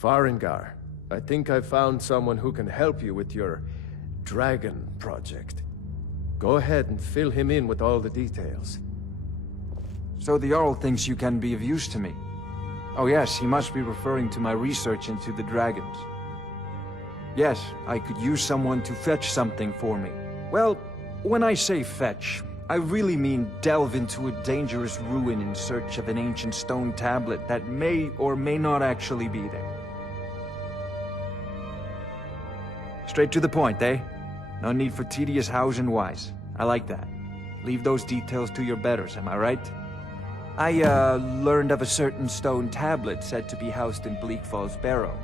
Farengar, I think I found someone who can help you with your dragon project. Go ahead and fill him in with all the details. So the Jarl thinks you can be of use to me. Oh yes, he must be referring to my research into the dragons. Yes, I could use someone to fetch something for me. Well, when I say fetch, I really mean delve into a dangerous ruin in search of an ancient stone tablet that may or may not actually be there. Straight to the point, eh? No need for tedious hows and whys. I like that. Leave those details to your betters, am I right? I, learned of a certain stone tablet said to be housed in Bleak Falls Barrow.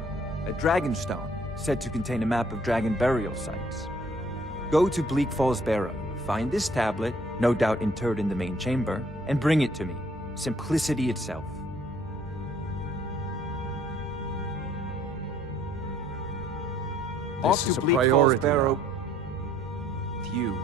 A dragon stone, said to contain a map of dragon burial sites. Go to Bleak Falls Barrow, find this tablet, no doubt interred in the main chamber, and bring it to me. Simplicity itself. This is a priority now. You,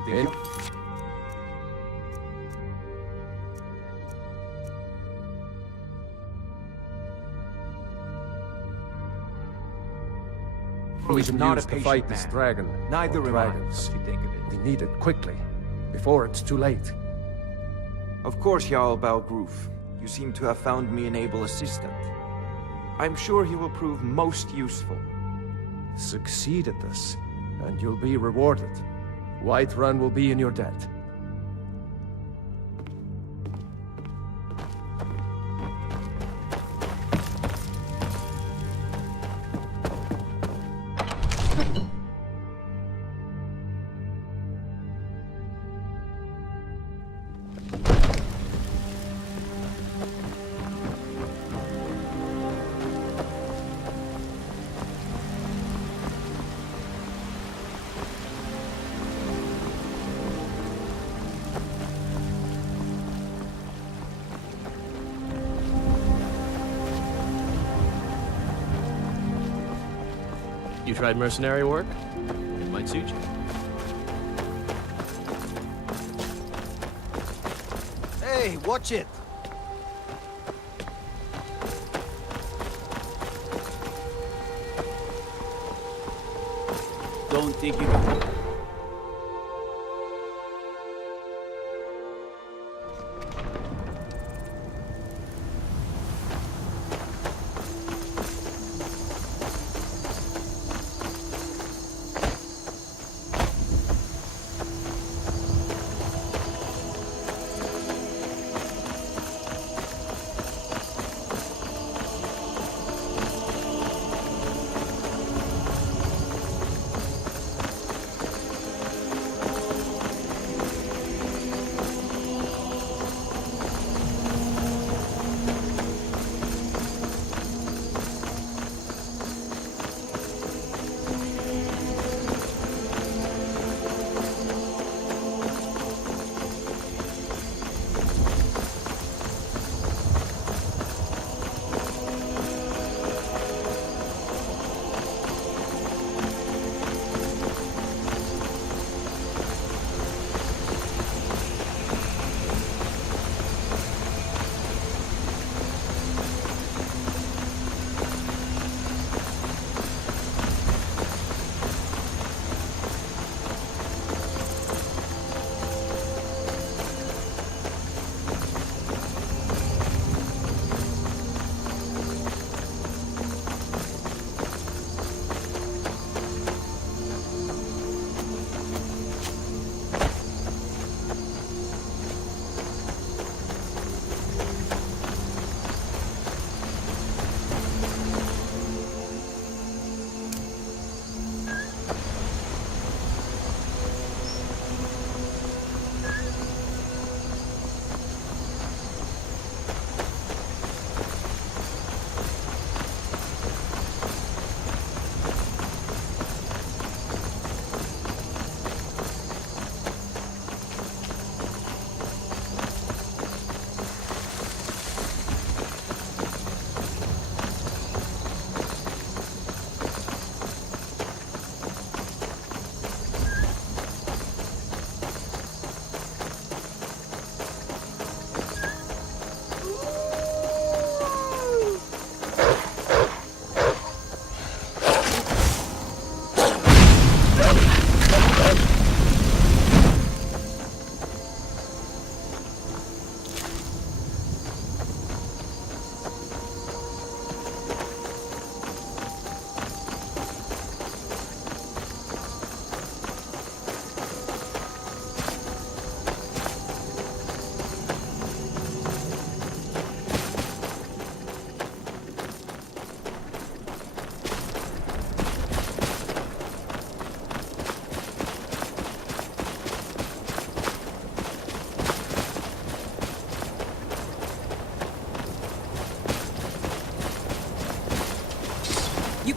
He's not a to patient fight this man. dragon. Neither or am I, dragons. if you think of it. We need it quickly, before it's too late. Of course, Jarl Balgroof. You seem to have found me an able assistant. I'm sure he will prove most useful. Succeed at this, and you'll be rewarded. Whiterun will be in your debt. You tried mercenary work? It might suit you. Hey, watch it! Don't think you can...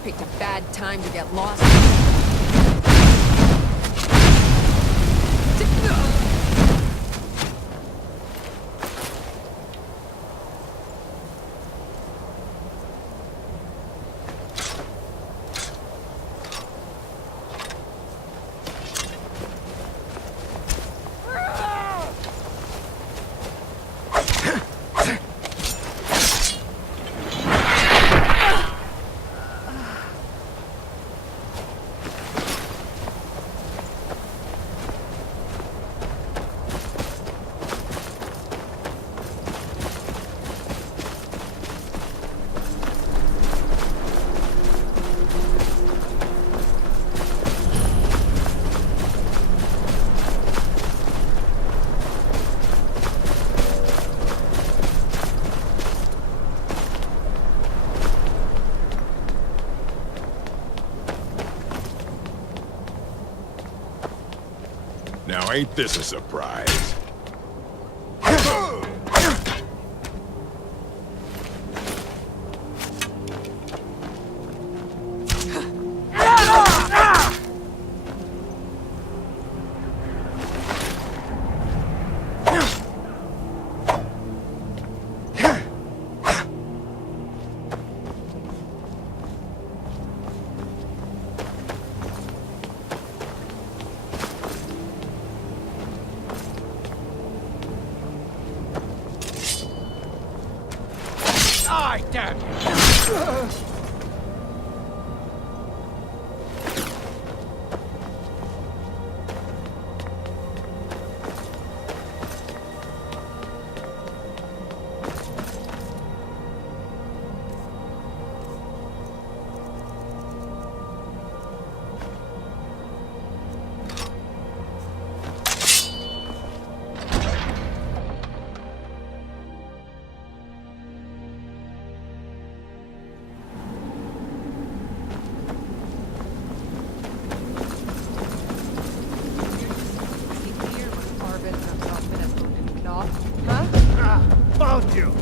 Picked a bad time to get lost. Now ain't this a surprise? Found you!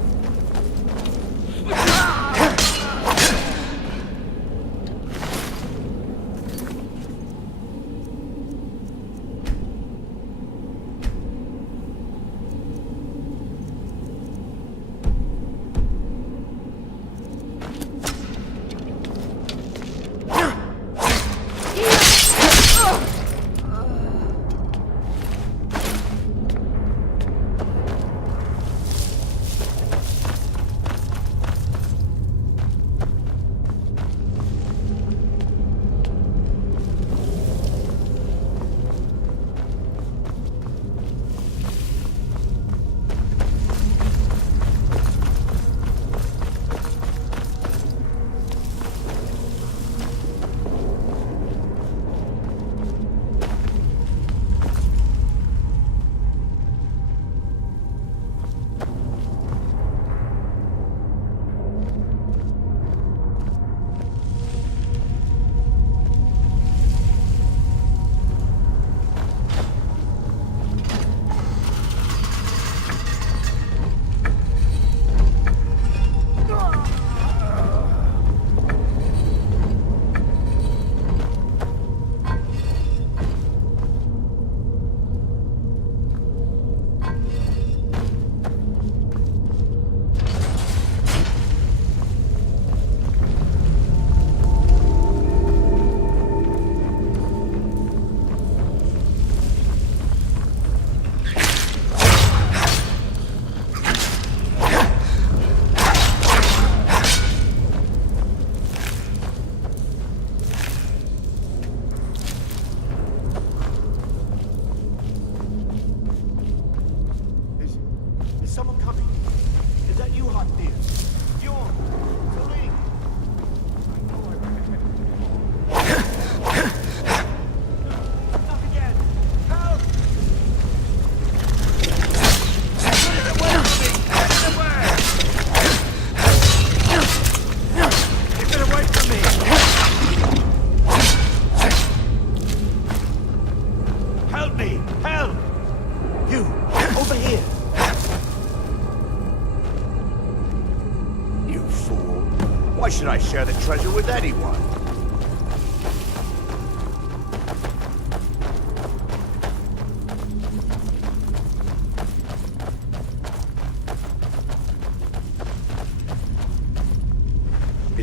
Why should I share the treasure with anyone?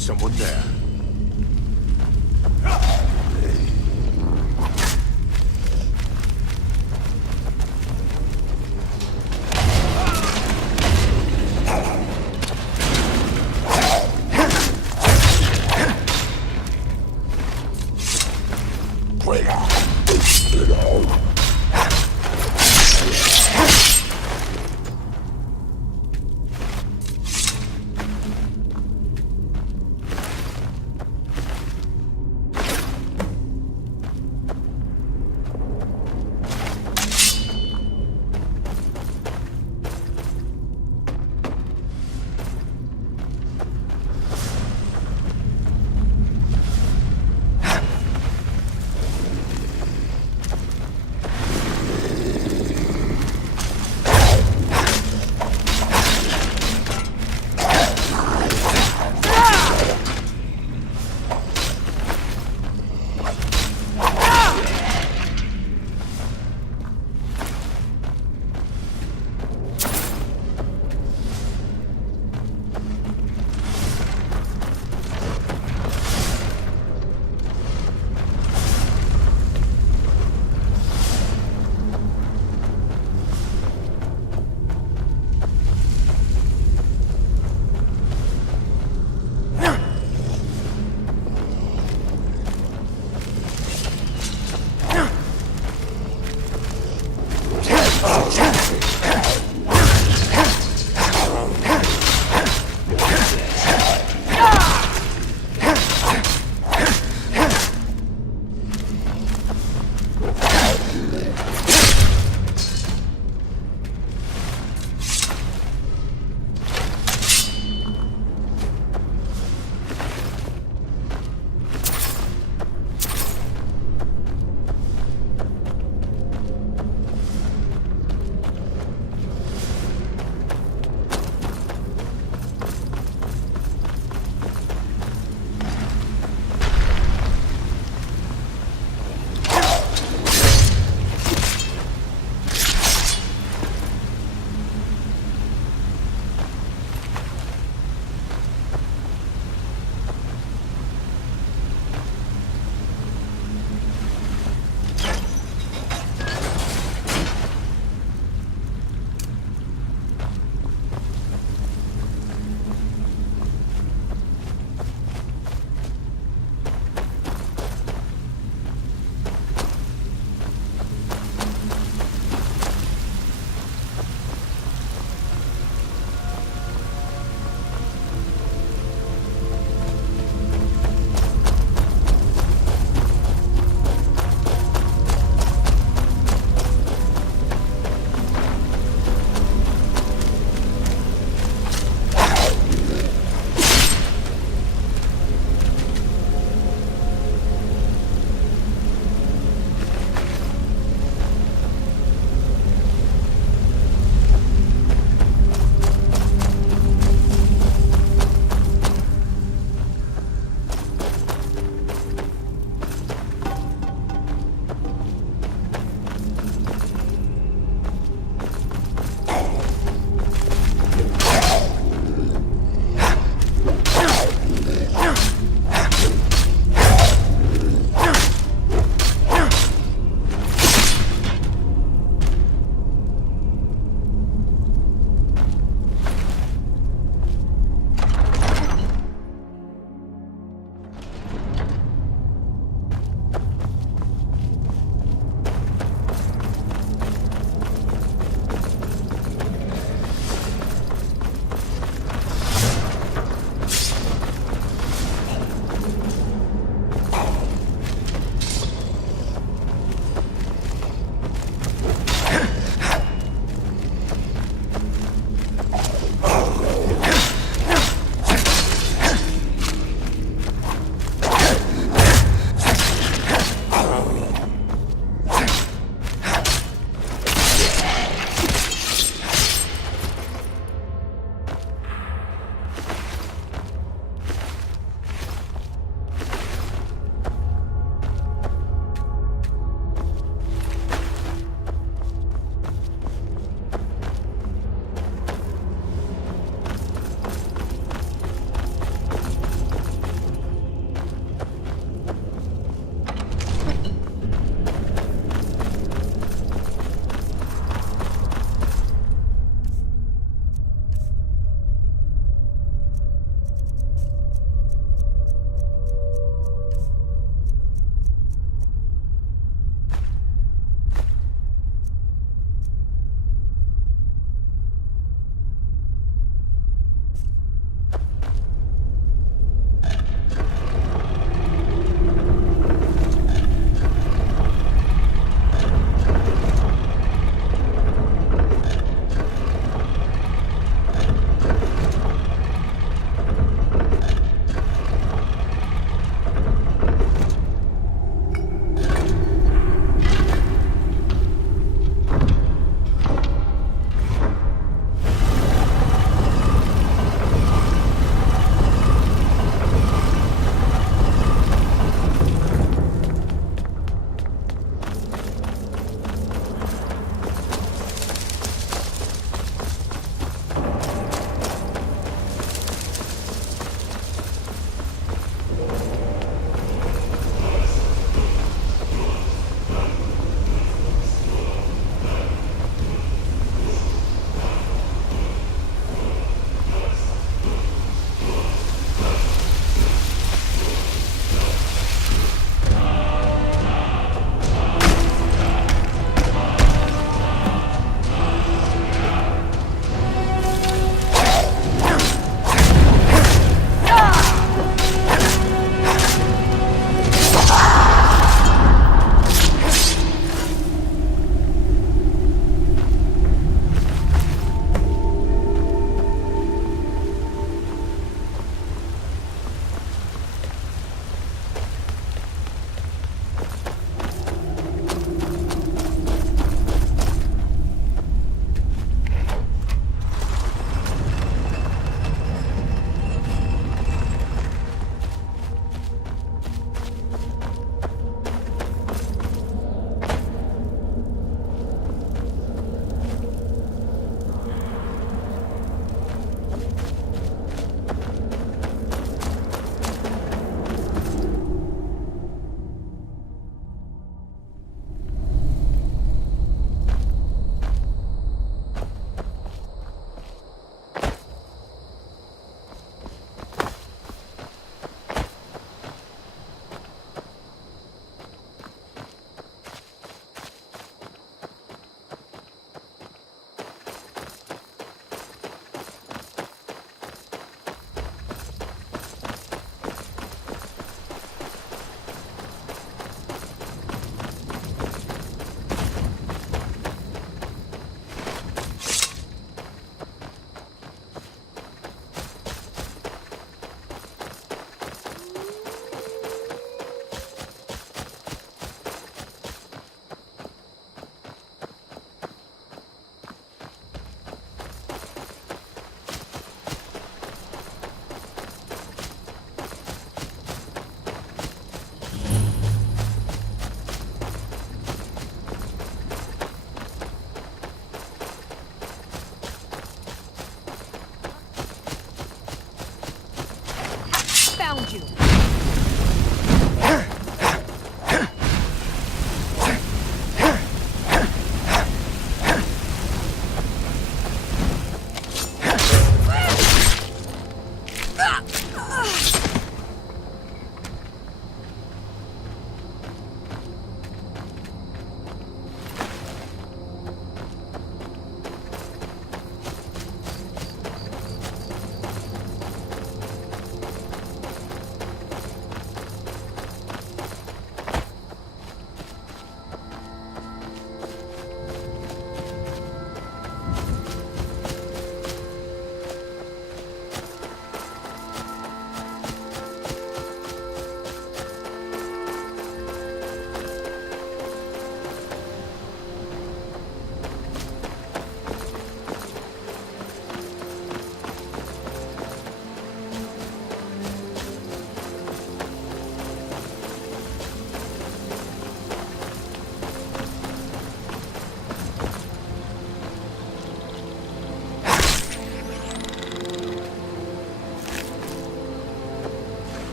someone there.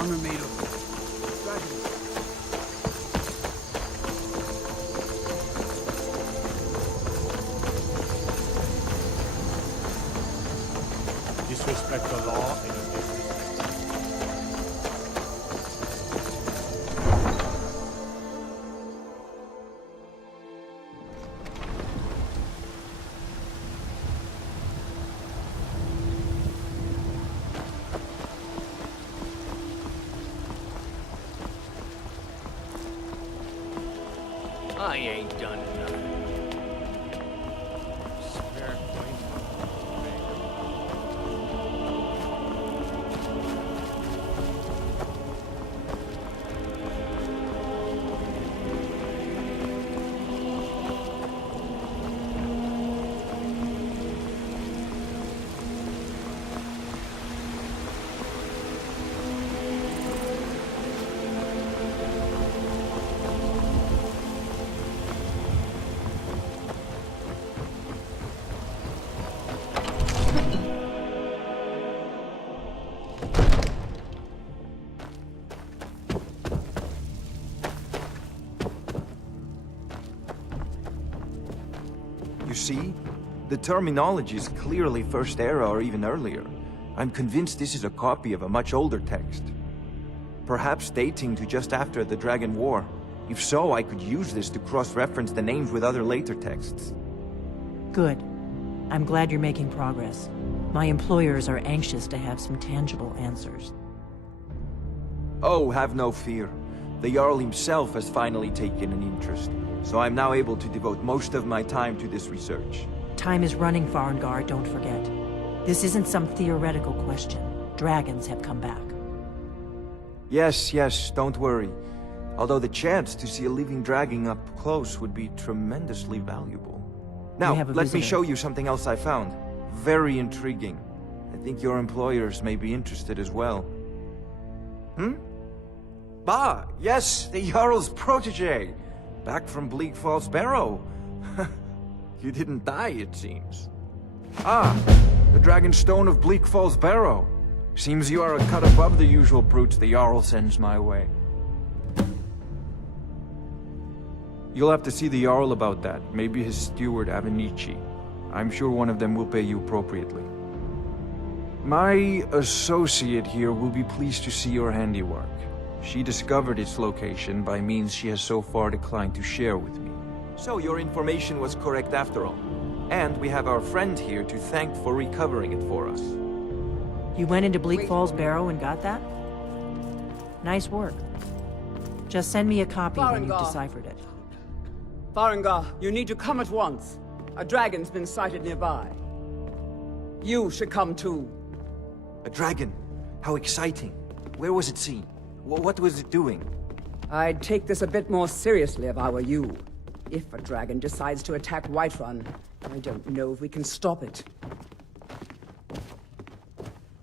Armor made of dragon. Disrespect the law and you disrespect. I ain't done nothing. Fair point. You see? The terminology is clearly First Era or even earlier. I'm convinced this is a copy of a much older text. Perhaps dating to just after the Dragon War. If so, I could use this to cross-reference the names with other later texts. Good. I'm glad you're making progress. My employers are anxious to have some tangible answers. Oh, have no fear. The Jarl himself has finally taken an interest, so I'm now able to devote most of my time to this research. Time is running, Farengar, don't forget. This isn't some theoretical question. Dragons have come back. Yes, don't worry. Although the chance to see a living dragon up close would be tremendously valuable. Now, have a let me visitor. show you something else I found. Very intriguing. I think your employers may be interested as well. Bah, yes, the Jarl's protege. Back from Bleak Falls Barrow. You didn't die, it seems. Ah, the Dragon Stone of Bleak Falls Barrow. Seems you are a cut above the usual brutes the Jarl sends my way. You'll have to see the Jarl about that. Maybe his steward, Avenici. I'm sure one of them will pay you appropriately. My associate here will be pleased to see your handiwork. She discovered its location by means she has so far declined to share with me. So your information was correct after all. And we have our friend here to thank for recovering it for us. You went into Bleak Falls Barrow and got that? Nice work. Just send me a copy when you've Farengar. deciphered it. Farengar, you need to come at once. A dragon's been sighted nearby. You should come too. A dragon? How exciting. Where was it seen? What was it doing? I'd take this a bit more seriously if I were you. If a dragon decides to attack Whiterun, I don't know if we can stop it.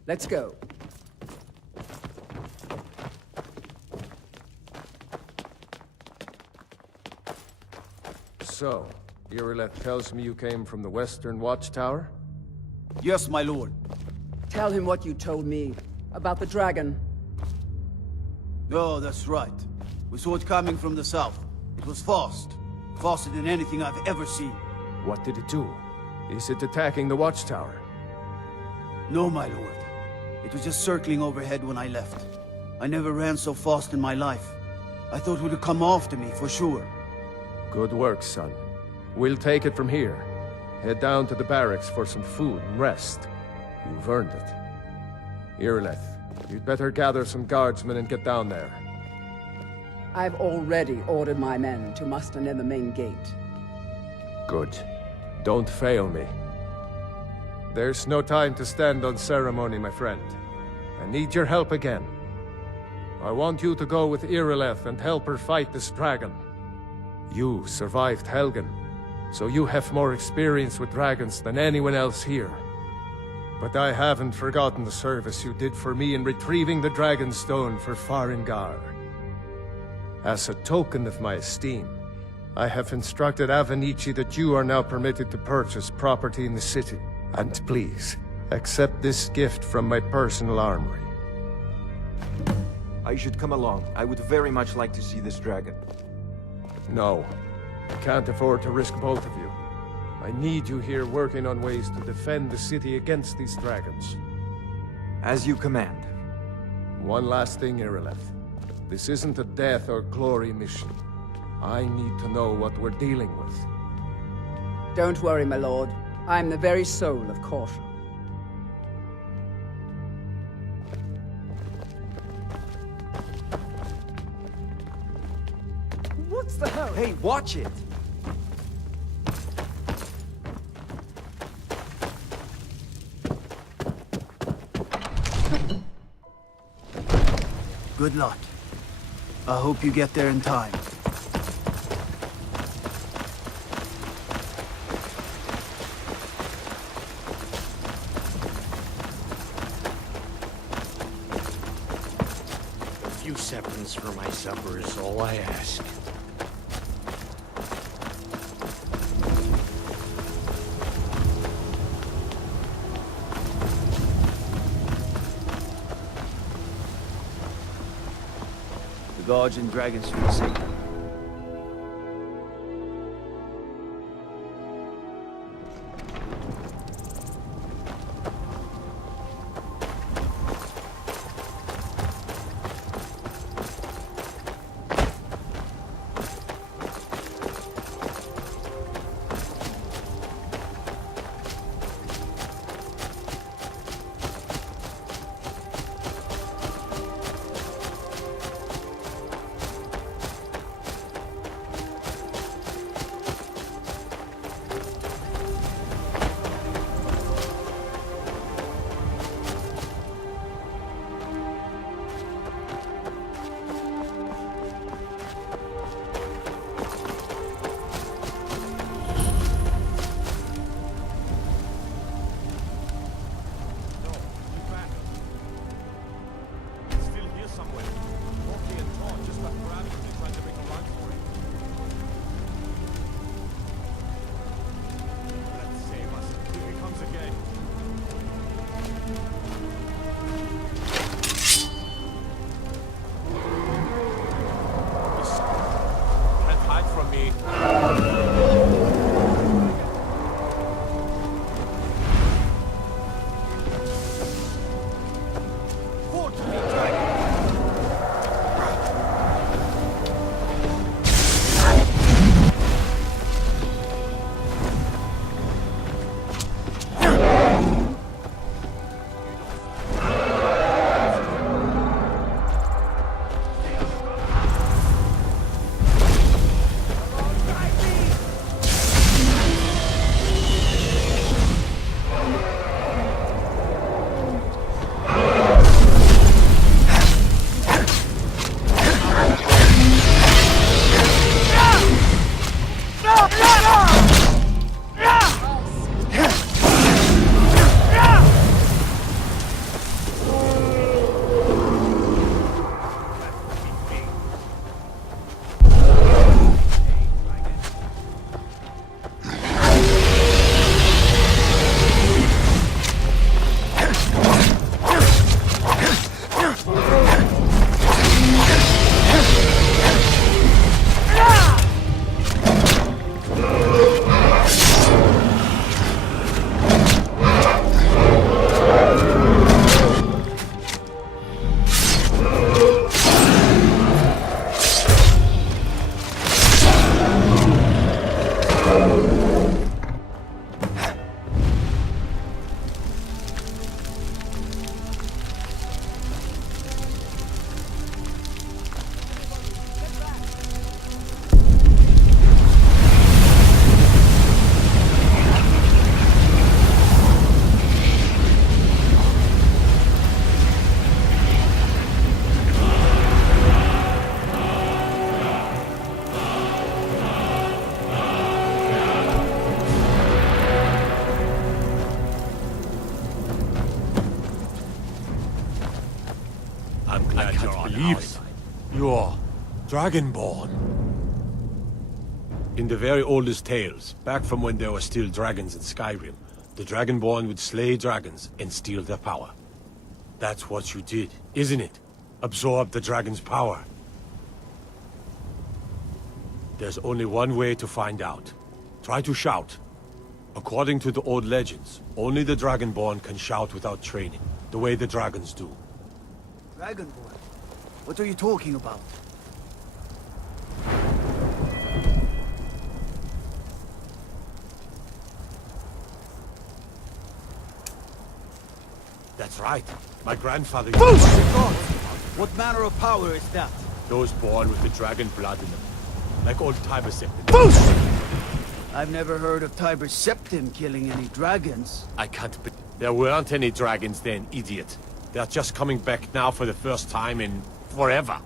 Let's go. So, Irileth tells me you came from the Western Watchtower? Yes, my lord. Tell him what you told me about the dragon. Oh, that's right. We saw it coming from the south. It was fast. Faster than anything I've ever seen. What did it do? Is it attacking the Watchtower? No, my lord. It was just circling overhead when I left. I never ran so fast in my life. I thought it would come after me, for sure. Good work, son. We'll take it from here. Head down to the barracks for some food and rest. You've earned it. Irileth, you'd better gather some guardsmen and get down there. I've already ordered my men to muster near the main gate. Good. Don't fail me. There's no time to stand on ceremony, my friend. I need your help again. I want you to go with Irileth and help her fight this dragon. You survived Helgen, so you have more experience with dragons than anyone else here. But I haven't forgotten the service you did for me in retrieving the Dragon Stone for Farengar. As a token of my esteem, I have instructed Avenici that you are now permitted to purchase property in the city. And please, accept this gift from my personal armory. I should come along. I would very much like to see this dragon. No. I can't afford to risk both of you. I need you here working on ways to defend the city against these dragons. As you command. One last thing, Irileth. This isn't a death or glory mission. I need to know what we're dealing with. Don't worry, my lord. I'm the very soul of caution. What's the hell? Hey, watch it! Good luck. I hope you get there in time. A few seconds for my supper is all I ask. The gods and dragons for the sake. believe it. You're Dragonborn. In the very oldest tales, back from when there were still dragons in Skyrim, the Dragonborn would slay dragons and steal their power. That's what you did, isn't it? Absorb the dragon's power. There's only one way to find out. Try to shout. According to the old legends, only the Dragonborn can shout without training, the way the dragons do. Dragonborn? What are you talking about? That's right. My grandfather... What manner of power is that? Those born with the dragon blood in them. Like old Tiber Septim. I've never heard of Tiber Septim killing any dragons. I can't be... There weren't any dragons then, idiot. They're just coming back now for the first time in... forever.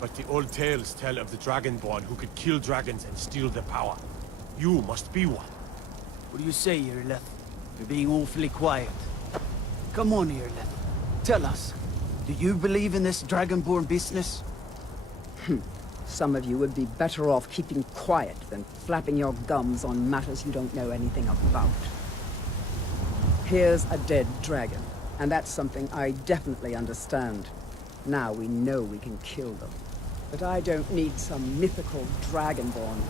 But the old tales tell of the Dragonborn who could kill dragons and steal their power. You must be one. What do you say, Irleth? You're being awfully quiet. Come on, Irleth. Tell us. Do you believe in this Dragonborn business? Some of you would be better off keeping quiet than flapping your gums on matters you don't know anything about. Here's a dead dragon, and that's something I definitely understand. Now we know we can kill them. But I don't need some mythical Dragonborn.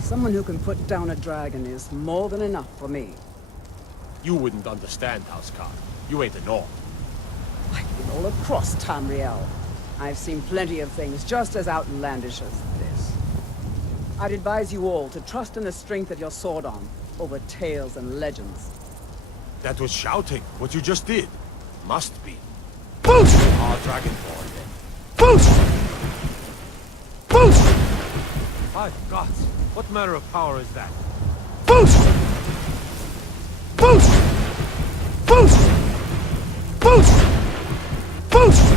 Someone who can put down a dragon is more than enough for me. You wouldn't understand, Housecarl. You ain't a North. I've been all across Tamriel. I've seen plenty of things just as outlandish as this. I'd advise you all to trust in the strength of your sword arm over tales and legends. That was shouting, what you just did. Must be. Boost! Our Dragonborn, then. Boost! Boost! My gods, what manner of power is that? Boost! Boost! Boost! Boost! Boost!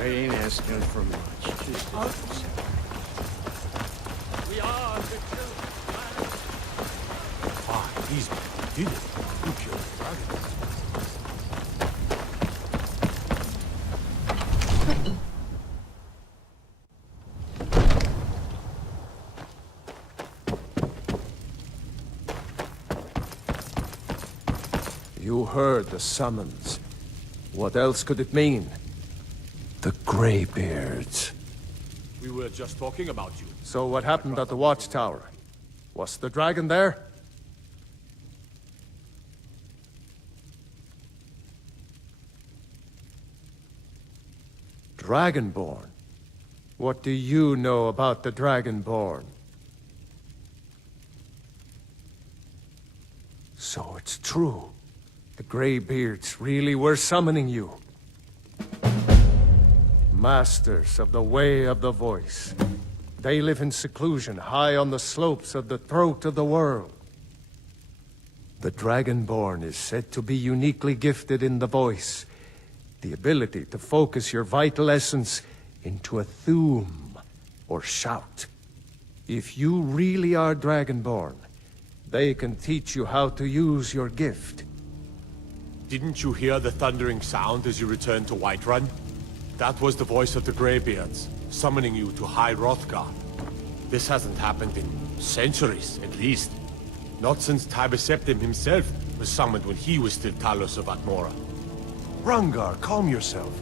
I ain't asking for much. Just We are the children. Ah, these men did it. You killed the dragons. You heard the summons. What else could it mean? The Greybeards. We were just talking about you. So what happened at the watchtower? Was the dragon there? Dragonborn? What do you know about the Dragonborn? So it's true. The Greybeards really were summoning you. Masters of the way of the voice. They live in seclusion, high on the slopes of the throat of the world. The Dragonborn is said to be uniquely gifted in the voice, the ability to focus your vital essence into a thum, or shout. If you really are Dragonborn, they can teach you how to use your gift. Didn't you hear the thundering sound as you returned to Whiterun? That was the voice of the Greybeards, summoning you to High Hrothgar. This hasn't happened in centuries, at least. Not since Tiber Septim himself was summoned when he was still Talos of Atmora. Rungar, calm yourself.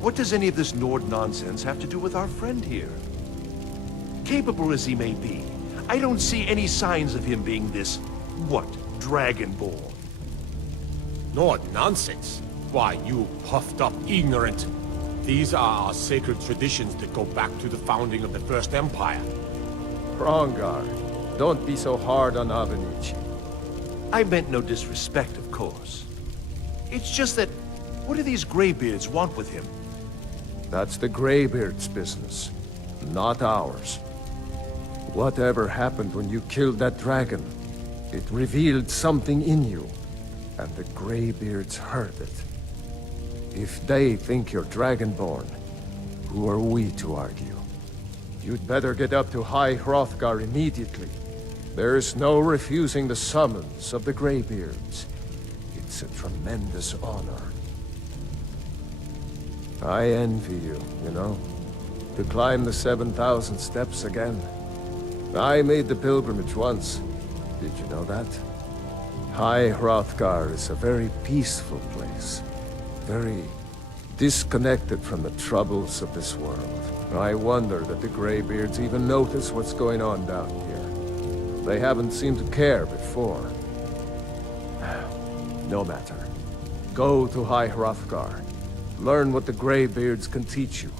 What does any of this Nord nonsense have to do with our friend here? Capable as he may be, I don't see any signs of him being this, what, Dragonborn? Nord nonsense? Why, you puffed up ignorant. These are our sacred traditions that go back to the founding of the First Empire. Hrongar, don't be so hard on Avenici. I meant no disrespect, of course. It's just that, what do these Greybeards want with him? That's the Greybeard's business, not ours. Whatever happened when you killed that dragon, it revealed something in you, and the Greybeards heard it. If they think you're Dragonborn, who are we to argue? You'd better get up to High Hrothgar immediately. There's no refusing the summons of the Greybeards. It's a tremendous honor. I envy you, you know, to climb the 7,000 steps again. I made the pilgrimage once. Did you know that? High Hrothgar is a very peaceful place. Very disconnected from the troubles of this world. I wonder that the Greybeards even notice what's going on down here. They haven't seemed to care before. No matter. Go to High Hrothgar. Learn what the Greybeards can teach you.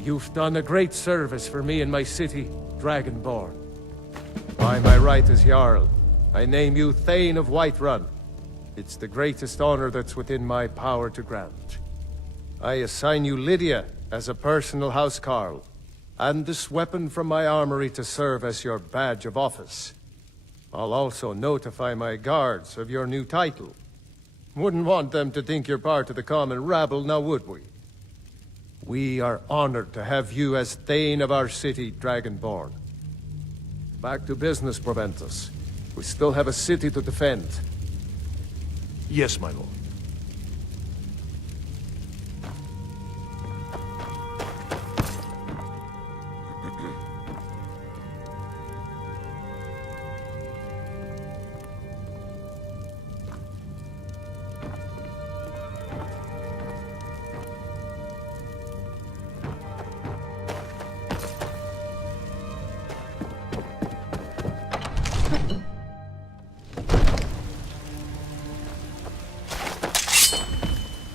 You've done a great service for me and my city, Dragonborn. By my right as Jarl, I name you Thane of Whiterun. It's the greatest honor that's within my power to grant. I assign you Lydia as a personal housecarl, and this weapon from my armory to serve as your badge of office. I'll also notify my guards of your new title. Wouldn't want them to think you're part of the common rabble, now would we? We are honored to have you as Thane of our city, Dragonborn. Back to business, Proventus. We still have a city to defend. Yes, my lord.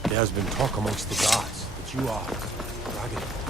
There has been talk amongst the gods that you are Dragonborn.